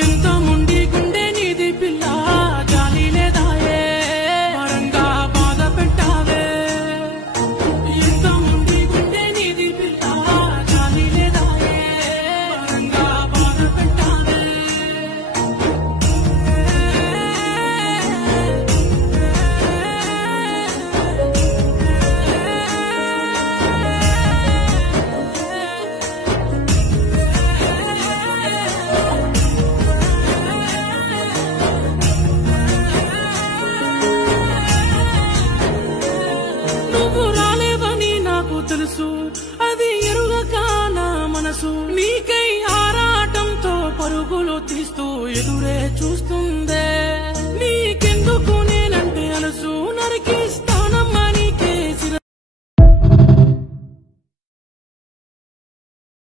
ఎంత మొండి గుండె నీది పిల్ల జాలి లేదాయే వరంగా బాధ పెట్టావే ఎంత మొండి గుండె నీది పిల్ల జాలి లేదాయే వరంగా బాధ పెట్టావే నువ్వు రాలేవని నాకు తెలుసు అది ఎరుగక నా మనసు నీకై ఆరాటంతో పరుగులు తీస్తూ ఎదురే చూస్తూ